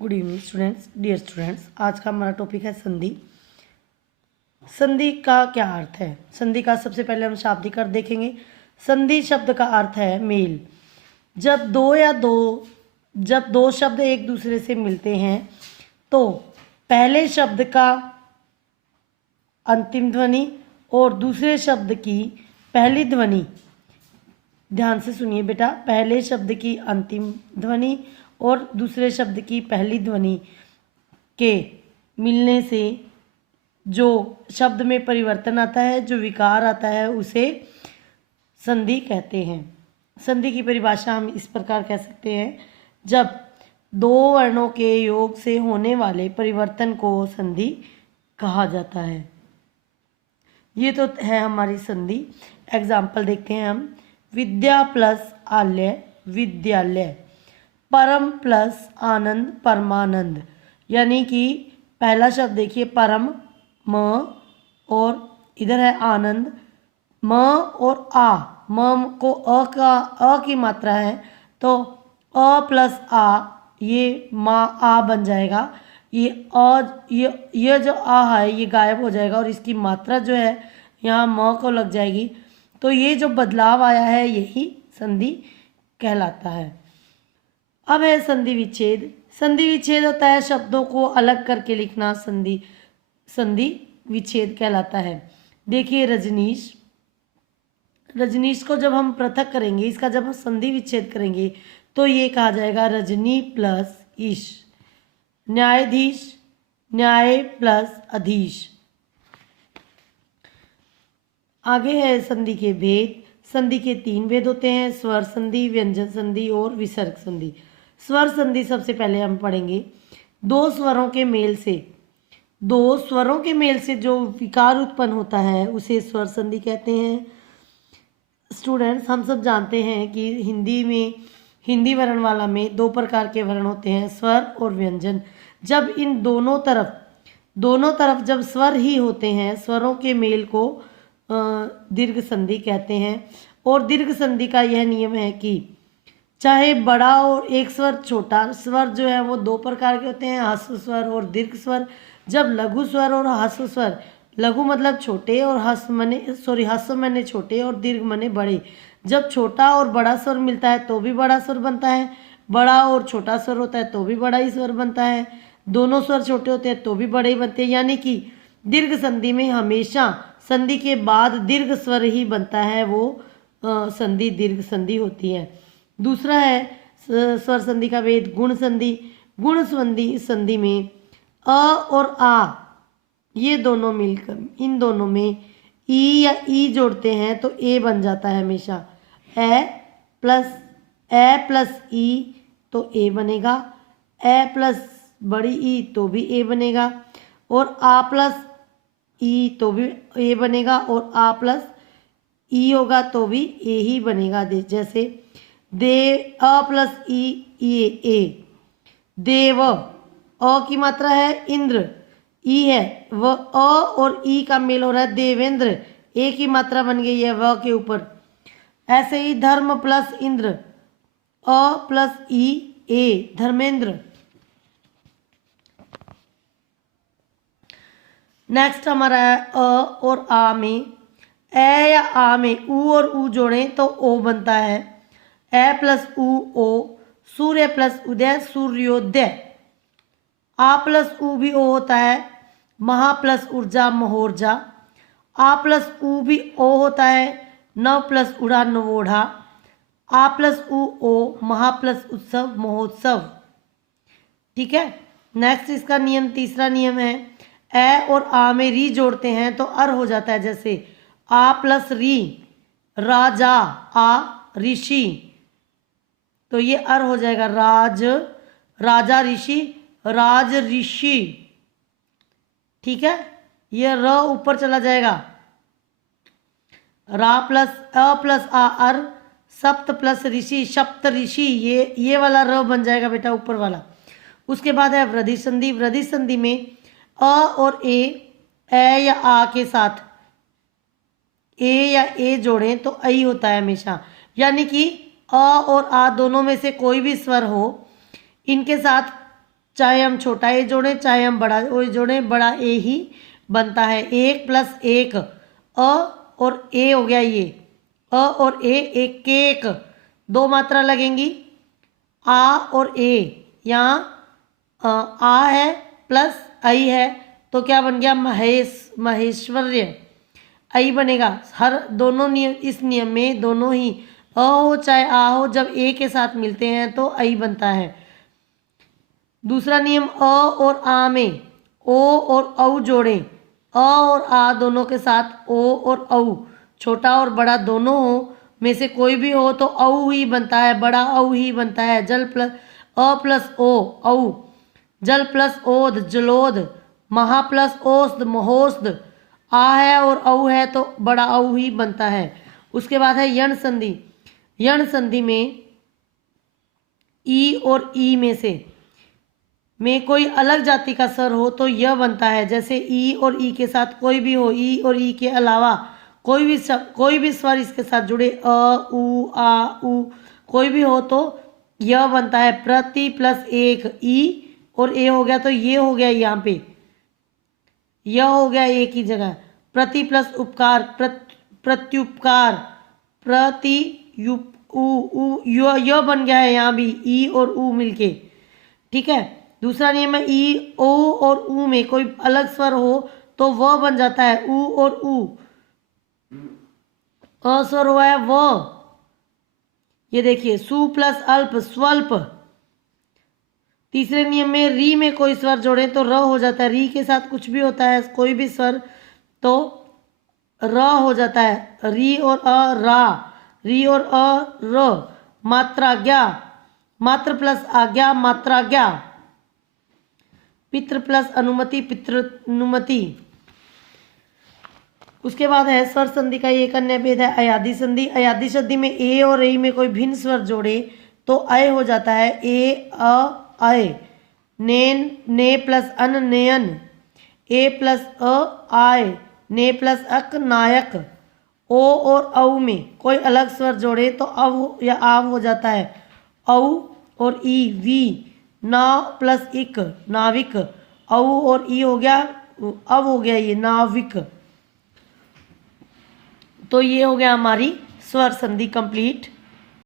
Good evening students, dear students. आज का हमारा टॉपिक है संधि। संधि का क्या अर्थ है? संधि का सबसे पहले हम शाब्दिक अर्थ देखेंगे। संधि शब्द का अर्थ है मेल। जब दो शब्द एक दूसरे से मिलते हैं तो पहले शब्द का अंतिम ध्वनि और दूसरे शब्द की पहली ध्वनि, ध्यान से सुनिए बेटा, पहले शब्द की अंतिम ध्वनि और दूसरे शब्द की पहली ध्वनि के मिलने से जो शब्द में परिवर्तन आता है, जो विकार आता है, उसे संधि कहते हैं। संधि की परिभाषा हम इस प्रकार कह सकते हैं, जब दो वर्णों के योग से होने वाले परिवर्तन को संधि कहा जाता है। ये तो है हमारी संधि। एग्जाम्पल देखते हैं हम। विद्या प्लस आलय विद्यालय, परम प्लस आनंद परमानंद। यानी कि पहला शब्द देखिए परम, म, और इधर है आनंद, म और आ। म को अ की मात्रा है तो अ प्लस आ, ये माँ आ बन जाएगा। ये जो आ है ये गायब हो जाएगा और इसकी मात्रा जो है यहाँ म को लग जाएगी। तो ये जो बदलाव आया है यही संधि कहलाता है। अब है संधि विच्छेद। संधि विच्छेद होता है शब्दों को अलग करके लिखना, संधि विच्छेद कहलाता है। देखिए रजनीश को जब हम पृथक करेंगे, इसका जब हम संधि विच्छेद करेंगे तो ये कहा जाएगा रजनी प्लस ईश। न्यायाधीश, न्याय प्लस अधीश। आगे है संधि के भेद। संधि के 3 भेद होते हैं, स्वर संधि, व्यंजन संधि और विसर्ग संधि। स्वर संधि सबसे पहले हम पढ़ेंगे। दो स्वरों के मेल से जो विकार उत्पन्न होता है उसे स्वर संधि कहते हैं। स्टूडेंट्स, हम सब जानते हैं कि हिंदी वर्णमाला में 2 प्रकार के वर्ण होते हैं, स्वर और व्यंजन। जब इन दोनों तरफ जब स्वर ही होते हैं, स्वरों के मेल को दीर्घ संधि कहते हैं। और दीर्घ संधि का यह नियम है कि चाहे बड़ा और एक स्वर छोटा स्वर जो है वो 2 प्रकार के होते हैं, ह्रस्व स्वर और दीर्घ स्वर। जब लघु स्वर और ह्रस्व स्वर, लघु मतलब छोटे और ह्रस्व माने छोटे और दीर्घ माने बड़े, जब छोटा और बड़ा स्वर मिलता है तो भी बड़ा स्वर बनता है, बड़ा और छोटा स्वर होता है तो भी बड़ा ही स्वर बनता है, दोनों स्वर छोटे होते हैं तो भी बड़े ही बनते हैं। यानी कि दीर्घ संधि में हमेशा संधि के बाद दीर्घ स्वर ही बनता है, वो संधि दीर्घ संधि होती है। दूसरा है स्वर संधि का भेद गुण संधि। गुण संधि में अ और आ ये दोनों मिलकर इन दोनों में ई या ई जोड़ते हैं तो ए बन जाता है हमेशा। ए प्लस ई तो ए बनेगा, ए प्लस बड़ी ई तो भी ए बनेगा, और आ प्लस ई तो भी ए बनेगा, और आ प्लस ई होगा तो भी ए ही बनेगा। जैसे अ प्लस ई ए। देव, अ की मात्रा है, इंद्र ई है, वह अ और ई का मेल हो रहा है देवेंद्र, ए की मात्रा बन गई है व के ऊपर। ऐसे ही धर्म प्लस इंद्र, अ प्लस ई ए धर्मेंद्र। नेक्स्ट हमारा है अ और आ में। ए या आ में ऊ और ऊ जोड़ें तो ओ बनता है। ए प्लस ऊ ओ, सूर्य प्लस उदय सूर्योदय। आ प्लस ऊ भी ओ होता है, महा प्लस ऊर्जा महोर्जा। आ प्लस ऊ भी ओ होता है, नव प्लस उड़ा नवोढ़ा। आ प्लस ऊ ओ, महा प्लस उत्सव महोत्सव। ठीक है। नेक्स्ट इसका नियम, तीसरा नियम है ए और आ में री जोड़ते हैं तो अर हो जाता है। जैसे आ प्लस री, राजा, आ ऋषि, तो ये अर हो जाएगा राजा ऋषि, राज ऋषि। ठीक है। ये र ऊपर चला जाएगा, रा प्लस अ प्लस आ अर, सप्त प्लस ऋषि सप्त ऋषि, ये वाला र बन जाएगा बेटा ऊपर वाला। उसके बाद है वृद्धि संधि। वृद्धि संधि में अ और ए या आ के साथ ए या ए जोड़ें तो ऐ होता है हमेशा। यानी कि अ और आ दोनों में से कोई भी स्वर हो, इनके साथ चाहे हम छोटा ए जोड़ें चाहे हम बड़ा ओ जोड़ें, बड़ा ए ही बनता है। 1 + 1 अ और ए हो गया ये, अ और ए, एक केक, दो मात्रा लगेंगी आ और ए। यहाँ आ है प्लस आई है तो क्या बन गया, महेश्वर्य, आई बनेगा। हर दोनों नियम, इस नियम में दोनों ही अ हो चाहे आ हो, जब ए के साथ मिलते हैं तो आई बनता है। दूसरा नियम, अ और आ में ओ और औ जोड़ें, अ और आ दोनों के साथ ओ और औ, छोटा और बड़ा दोनों हो में से कोई भी हो तो औ ही बनता है, बड़ा औ ही बनता है। जल प्लस अ प्लस ओ औ, जल प्लस ओद जलोद, महा प्लस ओस्द महोस्द, आ है और औ है तो बड़ा औ ही बनता है। उसके बाद है यण संधि। यण संधि में ई और ई में कोई अलग जाति का स्वर हो तो यह बनता है। जैसे ई और ई के साथ कोई भी हो, ई और ई के अलावा कोई भी स्वर इसके साथ जुड़े, अ उ आ उ कोई भी हो तो यह बनता है। प्रति प्लस एक, ई और ए हो गया तो ये हो गया, यहाँ पे यह हो गया एक ही जगह। प्रति प्लस उपकार, प्रत्युपकार, प्रतियुप उ यह बन गया है यहाँ भी, ई और उ मिलके। ठीक है। दूसरा नियम है, ई ओ और उ में कोई अलग स्वर हो तो वह बन जाता है, उ और उ। अ स्वर हुआ है व, ये देखिए सु प्लस अल्प स्वल्प। तीसरे नियम में री में कोई स्वर जोड़े तो र हो जाता है, री के साथ कुछ भी होता है कोई भी स्वर तो र हो जाता है। री और अ रा, री और अ र। मात्राज्ञा, मात्र प्लस आज्ञा मात्राज्ञा। पितृ प्लस अनुमति पितृनुमति। उसके बाद है स्वर संधि का एक अन्य भेद है अयादि संधि। अयादि संधि में ए और ए में कोई भिन्न स्वर जोड़े तो अय हो जाता है, ए अ अय। नेन ने प्लस अन नेयन, ए प्लस अ आय, ने प्लस अक नायक। ओ और औ में कोई अलग स्वर जोड़े तो अव या आव हो जाता है, औ और ई वी। नाव प्लस इक नाविक, औ और ई हो गया, अब हो गया ये नाविक। तो ये हो गया हमारी स्वर संधि कंप्लीट।